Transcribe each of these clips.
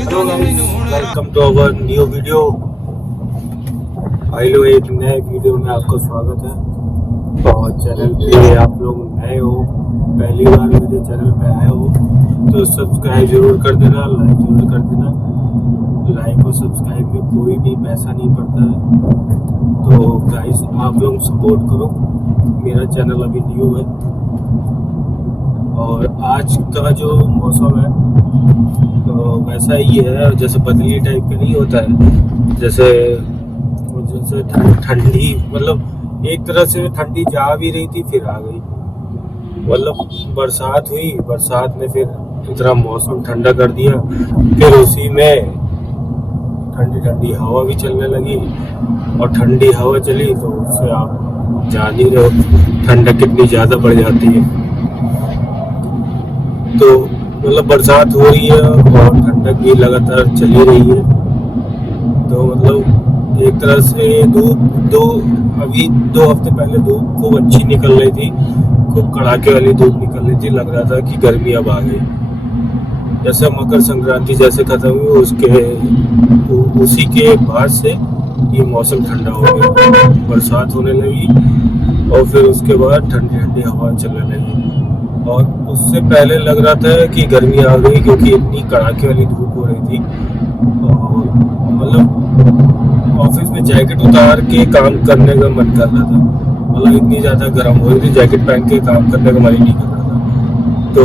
Hello guys, welcome to our new video. भाई लोग, एक नए वीडियो में आपका स्वागत है। और चैनल पे आप लोग नए हो, पहली बार मेरे चैनल पे आए हो तो सब्सक्राइब जरूर कर देना, लाइक जरूर कर देना। लाइक और सब्सक्राइब में कोई भी पैसा नहीं पड़ता है, तो गाइस आप लोग सपोर्ट करो। मेरा चैनल अभी न्यू है और आज का जो मौसम है तो वैसा ही है, जैसे बदली टाइप का नहीं होता है। जैसे जैसे ठंडी, मतलब एक तरह से ठंडी जा भी रही थी फिर आ गई। मतलब बरसात हुई, बरसात ने फिर इतना मौसम ठंडा कर दिया, फिर उसी में ठंडी ठंडी हवा भी चलने लगी। और ठंडी हवा चली तो उससे आप जान ही रहे हो ठंडक कितनी ज़्यादा बढ़ जाती है। तो मतलब बरसात हो रही है और ठंडक भी लगातार चली रही है। तो मतलब एक तरह से अभी 2 हफ्ते पहले धूप खूब अच्छी निकल रही थी, खूब कड़ाके वाली धूप निकल रही थी। लग रहा था कि गर्मी अब आ गई। जैसे मकर संक्रांति जैसे खत्म हुई उसी के बाद से ये मौसम ठंडा हो गया, बरसात होने लगी और फिर उसके बाद ठंडी ठंडी हवा चलने लगी। और उससे पहले लग रहा था कि गर्मी आ गई, क्योंकि इतनी कड़ाके वाली धूप हो रही थी। और मतलब ऑफिस में जैकेट उतार के काम करने का मन कर रहा था। मतलब इतनी ज़्यादा गर्म हो रही थी, जैकेट पहन के काम करने का मन ही नहीं कर रहा था। तो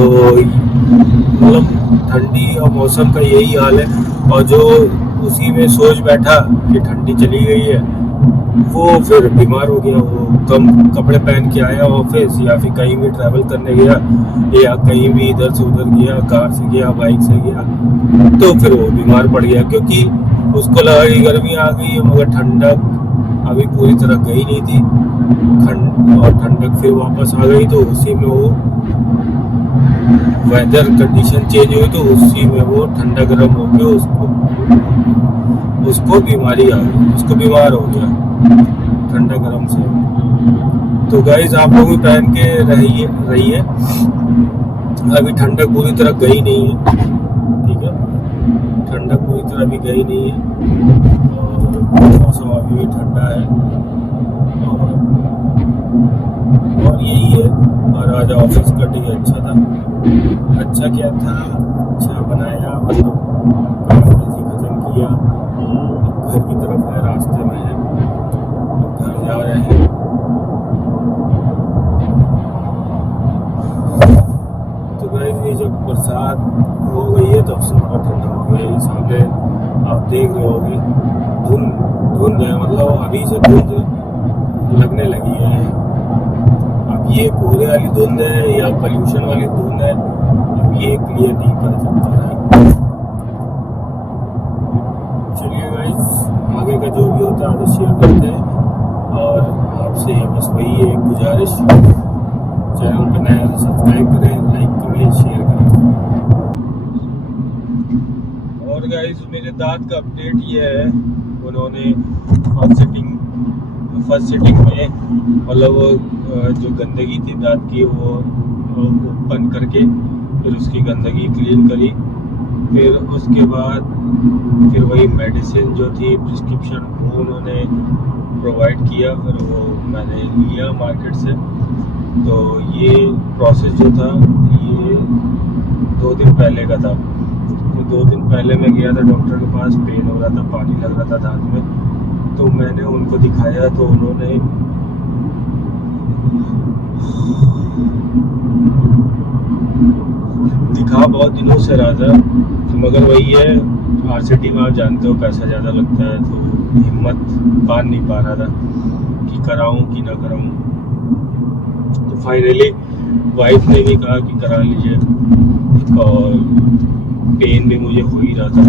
मतलब ठंडी और मौसम का यही हाल है। और जो उसी में सोच बैठा कि ठंडी चली गई है, वो फिर बीमार हो गया। वो कम कपड़े पहन के आया ऑफिस, या फिर कहीं भी ट्रैवल करने गया, या कहीं भी इधर से उधर गया, कार से गया, बाइक से गया, तो फिर वो बीमार पड़ गया। क्योंकि उसको लगा कि गर्मी आ गई है, मगर ठंडक अभी पूरी तरह गई नहीं थी। ठंडक फिर वापस आ गई, तो उसी में वो वेदर कंडीशन चेंज हुई, तो उसी में वो ठंडा गर्म हो गया, उसको बीमारी आ गई, उसको बीमार हो गया ठंडा गर्म से। तो गाइस आप लोग भी पहन के रहिए। अभी ठंडक पूरी तरह गई नहीं है, ठीक है, ठंडक पूरी तरह भी गई नहीं है और मौसम अभी भी ठंडा है। और यही है। और आज ऑफिस का डे अच्छा था। अच्छा क्या था, अच्छा बनाया, मतलब काम जल्दी खत्म किया। अब घर की तरफ है, रास्ते में है, घर जा रहे हैं। तो गाइस ये जब बरसात हो गई है तब से बहुत ठंडा हो गया है। सामने आप देख रहे होगे धुंध है, मतलब अभी से धुंध लगने लगी है। अब ये कोहरे वाली धुंध है या पोल्यूशन वाली धुंध है, अब ये क्लियर नहीं कर सकता है। चलिए गाइस, आगे का जो भी होता है आगे शेयर करते हैं। और आपसे बस वही है एक गुजारिश, चैनल पर नया तो सब्सक्राइब करें, लाइक करें, शेयर करें। और गाइस मेरे दांत का अपडेट ये है, उन्होंने फर्स्ट सिटिंग में मतलब जो गंदगी थी दांत की वो ओपन करके फिर उसकी गंदगी क्लीन करी। फिर उसके बाद फिर वही मेडिसिन जो थी प्रिस्क्रिप्शन वो उन्होंने प्रोवाइड किया, फिर वो मैंने लिया मार्केट से। तो ये प्रोसेस जो था ये 2 दिन पहले का था। तो 2 दिन पहले मैं गया था डॉक्टर के पास, पेन हो रहा था, पानी लग रहा था दांत में। तो मैंने उनको दिखाया तो उन्होंने दिखा बहुत दिनों से रहा था, मगर वही है RCT में आप जानते हो पैसा ज़्यादा लगता है, तो हिम्मत बांध नहीं पा रहा था कि कराऊं कि ना कराऊं। तो फाइनली वाइफ ने भी कहा कि करा लीजिए। और पेन भी मुझे हो ही रहा था,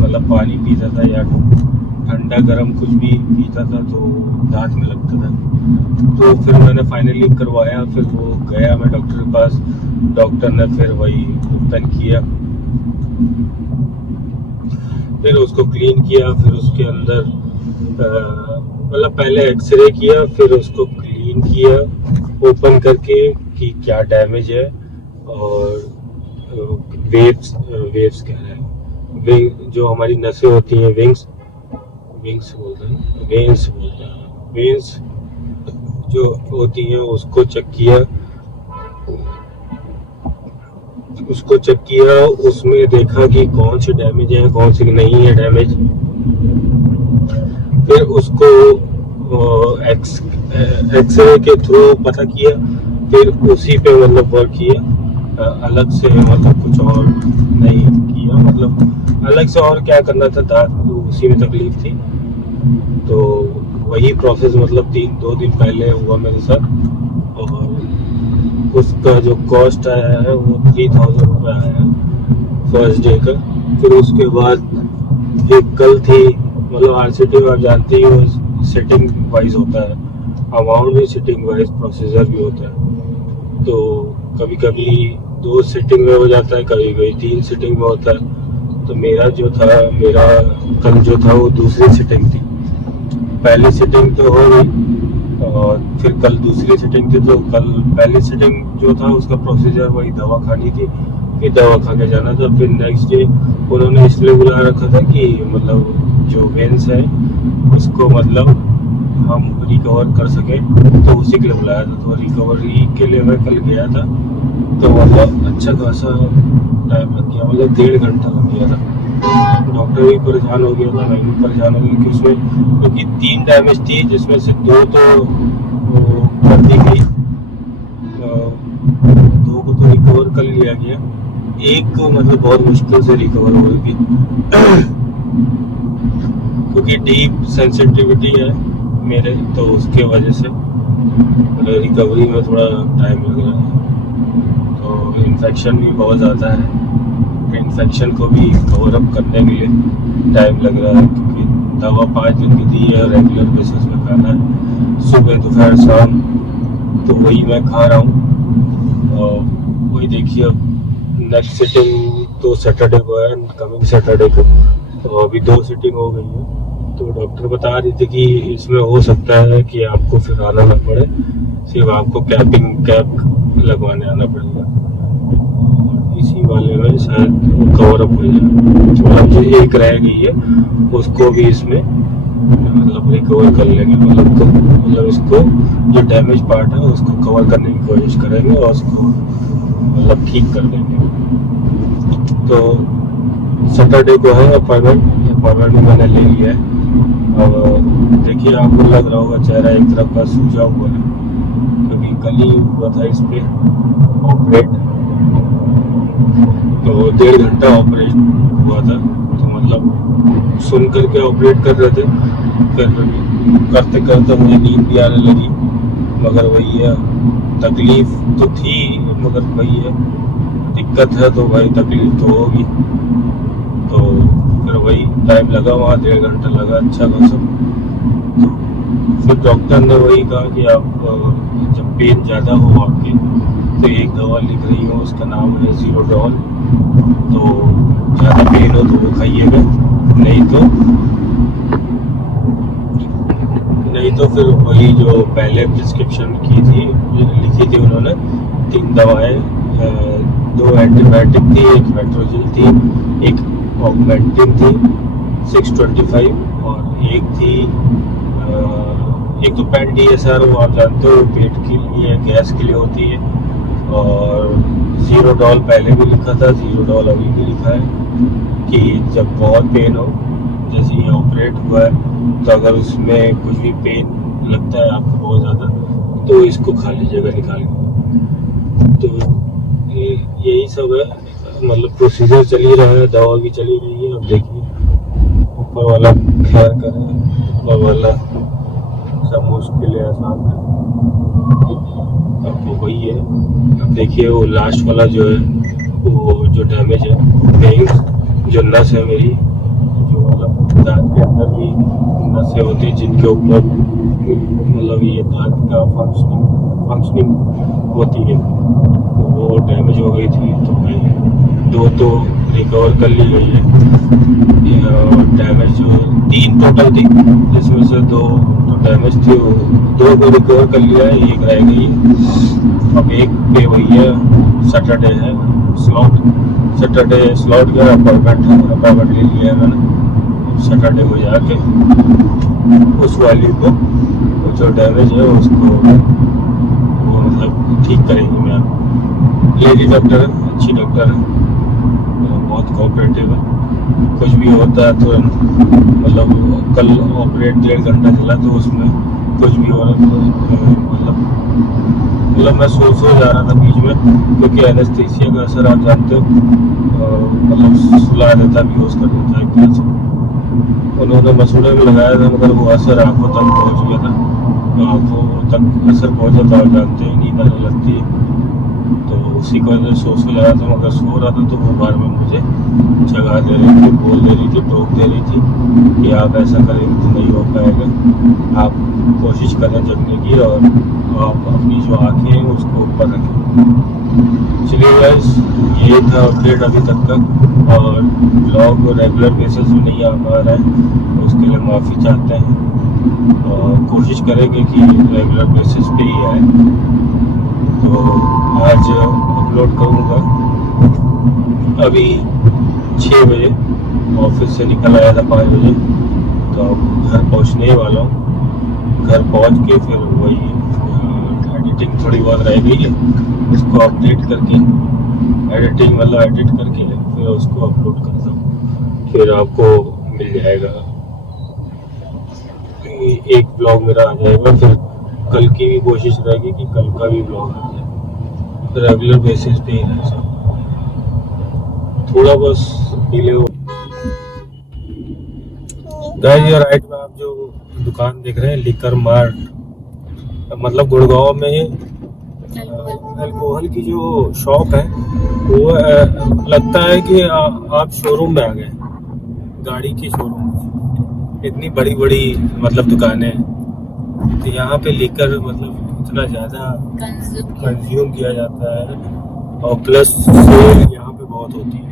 मतलब पानी पीता था या ठंडा गर्म कुछ भी पीता था तो दांत में लगता था। तो फिर मैंने फाइनली करवाया, फिर वो गया मैं डॉक्टर के पास। डॉक्टर ने फिर वही ओपन किया, फिर उसको क्लीन किया, फिर उसके अंदर मतलब पहले एक्सरे किया, फिर उसको क्लीन किया ओपन करके कि क्या डैमेज है। और वेव्स कह रहे हैं, जो हमारी नसें होती हैं, विंग्स विंग्स बोलते हैं, वेन्स बोलते हैं, वेन्स जो होती हैं उसको चेक किया, उसमें देखा कि कौन सी डैमेज है, कौन सी नहीं है डैमेज। फिर उसको एक्सरे के थ्रू पता किया, फिर उसी पे मतलब वर्क किया। अलग से मतलब कुछ और नहीं किया, मतलब अलग से और क्या करना था, दांत में उसी में तकलीफ थी, तो वही प्रोसेस मतलब 2 दिन पहले हुआ मेरे साथ। और उसका जो कॉस्ट आया है वो 3000 रुपये आया है फर्स्ट डे का। फिर उसके बाद एक कल थी, मतलब RCT में आप जानते ही हो सिटिंग वाइज होता है, अमाउंट भी सिटिंग वाइज, प्रोसीजर भी होता है। तो कभी कभी 2 सिटिंग में हो जाता है, कभी कभी 3 सिटिंग में होता है। तो मेरा कल जो था वो दूसरी सिटिंग थी। पहली सिटिंग तो हो गई और फिर कल दूसरी सिटिंग थी। तो कल पहली सिटिंग जो था उसका प्रोसीजर वही दवा खानी थी, फिर दवा खा के जाना था। फिर नेक्स्ट डे उन्होंने इसलिए बुला रखा था कि मतलब जो वेन्स है उसको मतलब हम रिकवर कर सके, तो उसी के लिए बुलाया था। तो रिकवरी के लिए मैं कल गया था, तो मतलब अच्छा खासा टाइम लग गया, मतलब 1.5 घंटा लग गया था। डॉक्टर भी परेशान हो गया था, मैं भी परेशान हो गया कि उसमें क्योंकि 3 डैमेज थी, जिसमें से 2 तो कर दी गई, 2 को तो रिकवर कर लिया गया, एक को मतलब बहुत मुश्किल से रिकवर हो रही थी क्योंकि डीप सेंसिटिविटी है मेरे, तो उसके वजह से रिकवरी में थोड़ा टाइम लग रहा है। तो इन्फेक्शन भी बहुत ज़्यादा है, इन्फेक्शन को भी कवर अप करने के लिए टाइम लग रहा है, क्योंकि दवा 5 दिन की दी है, रेगुलर बेसिस पे खाना है, सुबह दोपहर शाम, तो वही मैं खा रहा हूँ। और वही देखिए, अब नेक्स्ट सिटिंग तो सैटरडे को है, कमिंग सैटरडे को, तो अभी 2 सिटिंग हो गई है। तो डॉक्टर बता रही थी कि इसमें हो सकता है कि आपको फिर आना ना पड़े, सिर्फ आपको कैप लगवाने आना पड़ेगा, इसी वाले में शायद कवर अप हो जाए। मतलब जो एक रह गई है उसको भी इसमें मतलब रिकवर कर लेंगे, मतलब इसको जो डैमेज पार्ट है उसको कवर करने की कोशिश करेंगे और उसको मतलब ठीक कर देंगे। तो सैटरडे को है अपॉइंटमेंट मैंने ले लिया है। और देखिए, आपको लग रहा होगा चेहरा एक तरफ का सूजा हुआ है, क्योंकि कल ही हुआ था इस पे ऑपरेट, तो 1.5 घंटा ऑपरेट हुआ था। तो मतलब सुन करके ऑपरेट कर रहे थे, फिर करते करते मुझे नींद भी आने लगी, मगर वही है, तकलीफ तो थी, मगर वही है, दिक्कत है तो भाई तकलीफ तो होगी। तो फिर वही टाइम लगा, वहाँ 1.5 घंटा लगा अच्छा खासा। तो फिर डॉक्टर ने वही कहा कि आप जब पेन ज़्यादा हो आपके, तो एक दवा लिख रही हूँ, उसका नाम है ज़ीरोडॉल, तो ज़्यादा पेन हो तो वो खाइएगा, नहीं तो फिर वही जो पहले प्रिस्क्रिप्शन लिखी थी उन्होंने, 3 दवाएं, 2 एंटीबायोटिक थी, एक मेट्रोजिल थी, एक ऑगमेंटिन थी 625, और एक तो पेन DSR, वो आप जानते हो पेट के लिए, गैस के लिए होती है। और ज़ीरोडॉल पहले भी लिखा था, ज़ीरोडॉल अभी भी लिखा है कि जब बहुत पेन हो, जैसे ये ऑपरेट हुआ है, तो अगर उसमें कुछ भी पेन लगता है आपको बहुत ज़्यादा, तो इसको खा लीजिएगा निकाल के। तो यही सब है, मतलब प्रोसीजर चल ही रहा है, दवा भी चली रही है। अब देखिए, ऊपर वाला खैर करे, ऊपर वाला सब मुश्किल है, आसान है। अब तो वही है, अब देखिए वो लास्ट वाला जो है, वो जो डैमेज है, मेन जो नस है मेरी, जो मतलब दांत के अंदर भी नसें होती हैं जिनके ऊपर मतलब ये दांत का फंक्शनिंग होती है, तो वो डैमेज हो गई थी। तो भाई 2 तो रिकवर कर ली गई है, डैमेज जो 3 टोटल थी, जिसमें से 2 तो डैमेज थी, 2 को रिकवर कर लिया है, एक रह गई है। अब एक पे वही है, सैटरडे है स्लॉट, सैटरडे स्लॉट का अपॉइंटमेंट ले लिया है मैंने। सैटरडे को जाके उस वाली को जो डैमेज है उसको वो मतलब ठीक करेंगे मैम। लेडी डॉक्टर है, अच्छी डॉक्टर है, बहुत कोऑपरेटिव है। कुछ भी होता है तो मतलब कल ऑपरेट 1.5 घंटा चला तो उसमें कुछ भी हो रहा तो मतलब मैं सो जा रहा था बीच में, क्योंकि एनेस्थीसिया का असर आप जानते हो मतलब सुला देता, बेहोश कर देता है एक तरह से। उन्होंने मसूड़े में लगाया था मगर वो असर आंखों तक पहुँच गया था, तो आंखों तक असर पहुँचा तो आप जानते हैं नींद आने लगती है। तो उसी को वजह सो जा रहा था, मगर सो रहा था तो वो बार में मुझे जगा दे रही थी, बोल दे रही थी, टोक दे रही थी कि आप ऐसा करेंगे तो नहीं हो पाएगा, आप कोशिश करें जगने की और आप अपनी जो आँखें हैं उसको ऊपर रखें। चलिए गाइस, ये था अपडेट अभी तक का, और ब्लॉग रेगुलर बेसिस में नहीं आ पा रहा है तो उसके लिए माफ़ी चाहते हैं और कोशिश करेंगे कि रेगुलर बेसिस पे ही आए। तो आज अपलोड करूँगा। अभी 6 बजे ऑफिस से निकल आया था 5 बजे, तो घर पहुँचने ही वाला हूँ। घर पहुँच के फिर वही एडिटिंग थोड़ी बहुत रह गई है, उसको अपडेट करके एडिटिंग मतलब एडिट करके फिर उसको अपलोड करता हूँ, फिर आपको मिल जाएगा एक ब्लॉग मेरा आ जाएगा। फिर कल की भी कोशिश रहेगी कि कल का भी ब्लॉग आ जाए, रेगुलर बेसिस पे ही रहे सब, थोड़ा बस डिले हो। गाइस ये राइट में आप जो दुकान देख रहे हैं लिकर मार्ट, मतलब गुड़गांव में अल्कोहल की जो शॉप है वो लगता है कि आप शोरूम में आ गए, गाड़ी के शोरूम। इतनी बड़ी बड़ी मतलब दुकानें, तो यहाँ पे लिकर मतलब इतना ज़्यादा कंज्यूम किया जाता है और प्लस सेल यहाँ पे बहुत होती है।